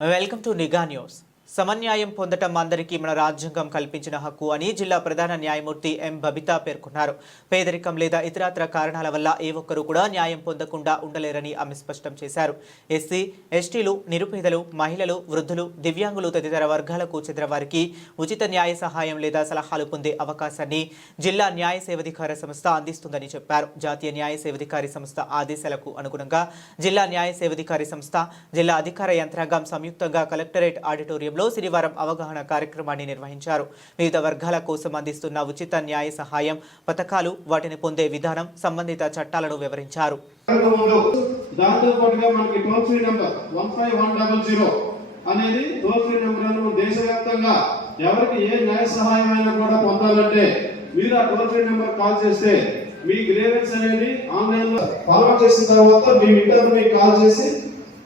Welcome to Niga News. సమన్యాయం పొందటం అందరికీ మన రాజ్యాంగం కల్పించిన హక్కు అని జిల్లా ప్రధాన న్యాయమూర్తి ఎం. బబితా పేర్కొన్నారు. పేదరికం లేదా ఇతరత్ర కారణాల వల్ల ఏ ఒక్కరూ కూడా న్యాయం పొందకుండా ఉండలేరని ఆమె స్పష్టం చేశారు. ఎస్సీ ఎస్టీలు నిరుపేదలు మహిళలు వృద్ధులు దివ్యాంగులు తదితర వర్గాలకు చెందిన వారికి ఉచిత న్యాయ సహాయం లేదా సలహాలు పొందే అవకాశాన్ని జిల్లా న్యాయ సేవాధికార సంస్థ అందిస్తుందని చెప్పారు. జాతీయ న్యాయ సేవాధికారి సంస్థ ఆదేశాలకు అనుగుణంగా జిల్లా న్యాయ సేవాధికారి సంస్థ జిల్లా అధికార యంత్రాంగం సంయుక్తంగా కలెక్టరేట్ ఆధ్వర్యంలో శనివారం అవగాహన కార్యక్రమాన్ని నిర్వహించారు. వివిధ వర్గాల కోసం అందిస్తున్న ఉచిత న్యాయ సహాయం పథకాలు వాటిని పొందే విధానం సంబంధిత చట్టాలను వివరించారు. అనేది టోల్ ఫ్రీ నెంబర్ దేశవ్యాప్తంగా ఎవరికి ఏ న్యాయ సహాయం అయినా కూడా పొందాలంటే మీరు ఆ టోల్ ఫ్రీ నెంబర్ కాల్ చేస్తే మీ గ్రేవెన్స్ అనేది ఆన్లైన్లో ఫార్వర్డ్ చేసిన తర్వాత మీ ఇంటర్ మీకు కాల్ చేసి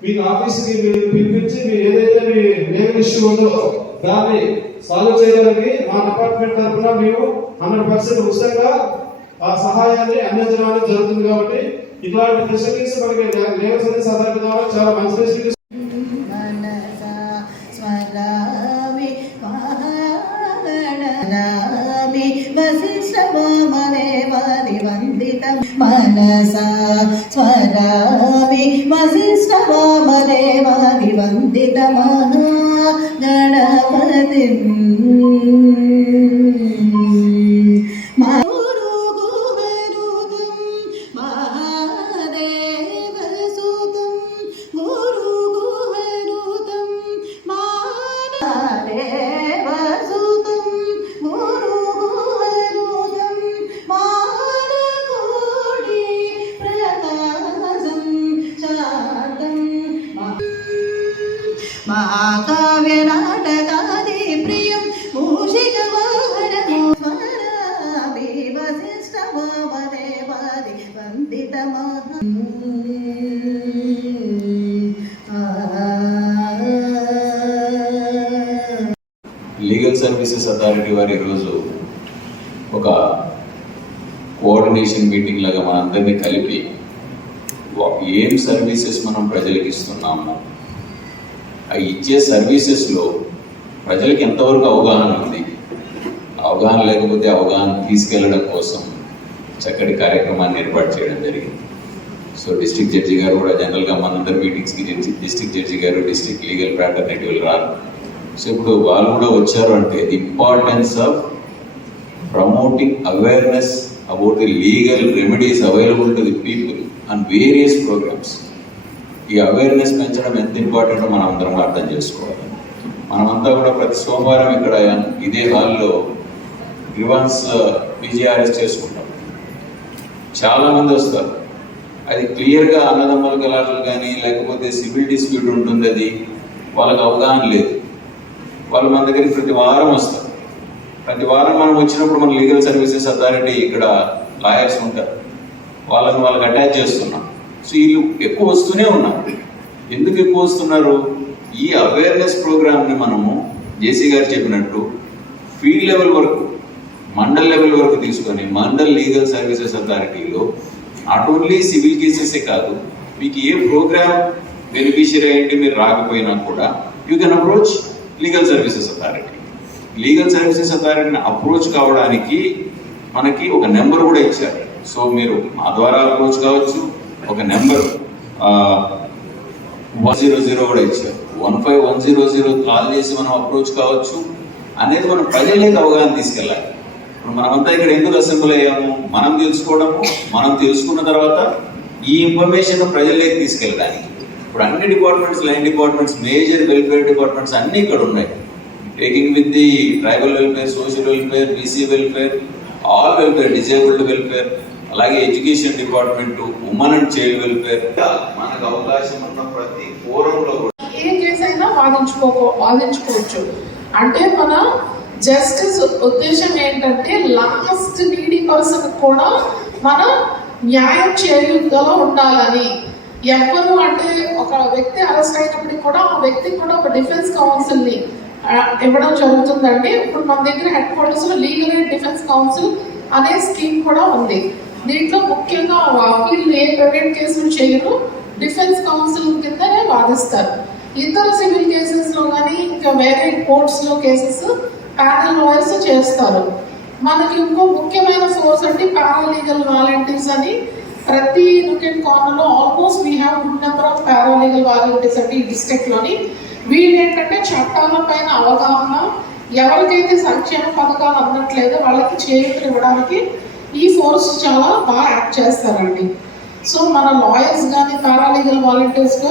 మీకు ఆఫీస్కి మీరు పిలిపించి మీరు ఏదైతే మీ లీగల్ ఇష్యూ ఉందో దాన్ని సాల్వ్ చేయడానికి మా డిపార్ట్మెంట్ తరఫున మేము హండ్రెడ్ పర్సెంట్ ఉచితంగా ఆ సహాయాన్ని అందించడం జరుగుతుంది కాబట్టి ఇట్లాంటి ఫెసిలిటీస్ మనకి లేబర్ సర్వీస్ అథారిటీ ద్వారా చాలా మంచి ఫెసిలిటీస్. మనసా స్మరామి మనసా స్వరా వశిష్ఠవామదేవాది వందిత మహాకావ్య నాటకాది ప్రియం మూషిక వాహనము స్మరామి వశిష్ఠ లీగల్ సర్వీసెస్ అథారిటీ వారు ఈరోజు ఒక కోఆర్డినేషన్ మీటింగ్ లాగా మనందరినీ కలిపి ఏం సర్వీసెస్ మనం ప్రజలకు ఇస్తున్నాము ఆ ఇచ్చే సర్వీసెస్లో ప్రజలకు ఎంతవరకు అవగాహన ఉంది? అవగాహన లేకపోతే అవగాహన తీసుకెళ్ళడం కోసం చక్కటి కార్యక్రమాన్ని ఏర్పాటు చేయడం జరిగింది. సో డిస్ట్రిక్ట్ జడ్జి గారు కూడా జనరల్గా మనందరి మీటింగ్స్కి డిస్ట్రిక్ట్ జడ్జి గారు డిస్ట్రిక్ట్ లీగల్ ఫ్రాటర్నిటీ వాళ్ళు రారు. సో ఇప్పుడు వాళ్ళు కూడా వచ్చారు అంటే the importance of promoting awareness about the legal remedies available to the people and various programmes. ఈ అవేర్నెస్ పెంచడం ఎంత ఇంపార్టెంటో మనం అందరం అర్థం చేసుకోవాలి. మనమంతా కూడా ప్రతి సోమవారం ఇక్కడ ఇదే హాల్లో గ్రివాన్స్ పీజీఆర్ఎస్ చేసుకుంటాం. చాలా మంది వస్తారు. అది క్లియర్గా అన్నదమ్మల కలాటలు కానీ లేకపోతే సివిల్ డిస్ప్యూట్ ఉంటుంది అది వాళ్ళకి అవగాహన లేదు. వాళ్ళు మన దగ్గరికి ప్రతి వారం వస్తారు. ప్రతి వారం మనం వచ్చినప్పుడు మన లీగల్ సర్వీసెస్ అథారిటీ ఇక్కడ లాయర్స్ ఉంటారు. వాళ్ళని వాళ్ళకి అటాచ్ చేస్తున్నాం. సో వీళ్ళు ఎక్కువ వస్తూనే ఉన్నారు ఎందుకు ఎక్కువ వస్తున్నారు? ఈ అవేర్నెస్ ప్రోగ్రామ్ని మనము జేసీ గారు చెప్పినట్టు ఫీల్డ్ లెవెల్ వరకు మండల్ లెవెల్ వరకు తీసుకొని మండల్ లీగల్ సర్వీసెస్ అథారిటీలో నాట్ ఓన్లీ సివిల్ కేసెసే కాదు మీకు ఏ ప్రోగ్రామ్ బెనిఫిషియరీ అయ్యింది మీరు రాకపోయినా కూడా you can approach legal services authority legal services అథారిటీని approach కావడానికి మనకి ఒక నెంబర్ కూడా ఇచ్చారు. సో మీరు మా ద్వారా అప్రోచ్ కావచ్చు ఒక నెంబర్. వన్ జీరో జీరో కూడా ఇచ్చారు. One five one zero zero call చేసి మనం అప్రోచ్ కావచ్చు. అనేది మనం ప్రజలకి అవగాహన తీసుకెళ్ళాలి. ఇప్పుడు మనమంతా ఇక్కడ ఎందుకు అసెంబ్లీ అయ్యాము? మనం తెలుసుకోవడము మనం తెలుసుకున్న తర్వాత ఈ ఇన్ఫర్మేషన్ ప్రజలకి తీసుకెళ్ళడానికి. ఇప్పుడు అన్ని departments line departments major welfare departments అన్ని ఇక్కడ ఉన్నాయి. Taking with the tribal welfare social welfare BC welfare all welfare disabled welfare అలాగే education department women and child welfare మనకు అవకాశం ఉన్న ప్రతి ఫోరంలో ఏ కేసు అయినా వాదించుకో వాదించుకోవచ్చు. అంటే మన జస్టిస్ ఉద్దేశం ఏంటంటే లాస్ట్ నీడీ పర్సన్ కూడా మనం న్యాయం చేయుదలో ఉండాలని. ఎవరు అంటే ఒక వ్యక్తి అరెస్ట్ అయినప్పటికీ కూడా ఆ వ్యక్తికి కూడా ఒక డిఫెన్స్ కౌన్సిల్ని ఆ, ఇవ్వడం జరుగుతుందండి. ఇప్పుడు మన దగ్గర హెడ్ క్వార్టర్స్లో లీగల్ ఎయిడ్ డిఫెన్స్ కౌన్సిల్ అనే స్కీమ్ కూడా ఉంది. దీంట్లో ముఖ్యంగా వకీలు ఏ ప్రైవేట్ కేసులు చేయరు డిఫెన్స్ కౌన్సిల్ కిందనే వాదిస్తారు. ఇతర సివిల్ కేసెస్లో కానీ ఇంకా వేరే కోర్ట్స్లో కేసెస్ ప్యానల్ లాయర్స్ చేస్తారు. మనకి ఇంకో ముఖ్యమైన సోర్స్ అంటే పారాలీగల్ వాలంటీర్స్ అని. ప్రతి return corner almost we have good number of paralegal volunteers అంటే ఈ డిస్ట్రిక్ట్లోని. వీళ్ళు ఏంటంటే చట్టాల పైన అవగాహన ఎవరికైతే సంక్షేమ పథకాలు అందట్లేదో వాళ్ళకి చేయూతలు ఇవ్వడానికి ఈ ఫోర్స్ చాలా బాగా యాక్ట్ చేస్తారండి. సో మన లాయర్స్ కానీ పారాలీగల్ వాలంటీర్స్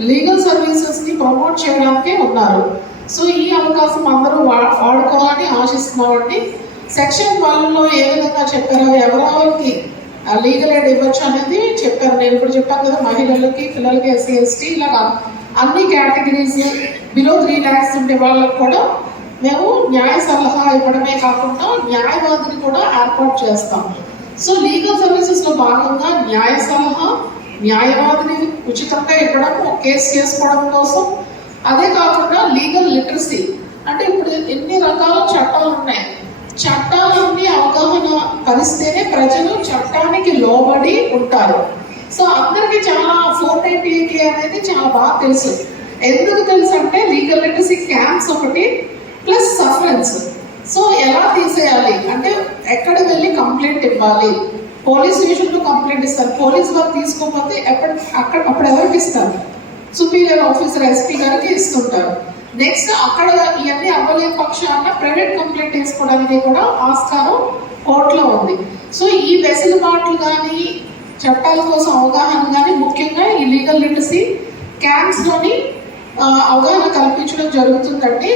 లీగల్ సర్వీసెస్ని ప్రమోట్ చేయడానికే ఉన్నారు. సో ఈ అవకాశం అందరూ వా- వాడుకోవాలని ఆశిస్తున్నామండి. సెక్షన్లో ఏ విధంగా చెప్పారో ఎవరెవరికి లీగల్ ఎయిడ్ ఇవ్వచ్చు అనేది చెప్పారు. నేను ఇప్పుడు చెప్పాను కదా మహిళలకి పిల్లలకి ఎస్సీ ఎస్టీ ఇలాగా అన్ని కేటగిరీస్ బిలో త్రీ ల్యాక్స్ ఉండే వాళ్ళకి కూడా మేము న్యాయ సలహా ఇవ్వడమే కాకుండా న్యాయవాదిని కూడా ఏర్పాటు చేస్తాం. సో లీగల్ సర్వీసెస్లో భాగంగా న్యాయ సలహా న్యాయవాదిని ఉచితంగా ఇవ్వడం కేసు చేసుకోవడం కోసం. అదే కాకుండా లీగల్ లిటరసీ. అంటే ఇప్పుడు ఎన్ని రకాల చట్టాలు ఉన్నాయి? చట్టాలన్నీ అవగాహన పరిస్తేనే ప్రజలు చట్టానికి లోబడి ఉంటారు. సో అందరికీ చాలా ఫోర్ నైన్టీ అనేది చాలా బాగా తెలుసు. ఎందుకు తెలుసు అంటే లీగల్ లిటరసీ క్యాంప్స్ ఒకటి ప్లస్ సఫరెన్స్ సో ఎలా తీసేయాలి? అంటే ఎక్కడ వెళ్ళి కంప్లైంట్ ఇవ్వాలి? పోలీస్ స్టేషన్లో కంప్లైంట్ ఇస్తారు. పోలీస్ వారు తీసుకోకపోతే ఎక్కడ అక్కడ అప్పుడు ఎవరికి ఇస్తారు? సుపీరియర్ ఆఫీసర్ ఎస్పీ గారికి ఇస్తుంటారు. నెక్స్ట్ అక్కడ ఇవన్నీ అవ్వలేని పక్షాన ప్రైవేట్ కంప్లైంట్ వేసుకోవడానికి కూడా ఆస్కారం కోర్టులో ఉంది. సో ఈ వెసులుబాట్లు కానీ చట్టాల కోసం అవగాహన కానీ ముఖ్యంగా ఈ లీగల్ లిటరసీ క్యాంప్స్లోని అవగాహన కల్పించడం జరుగుతుందండి.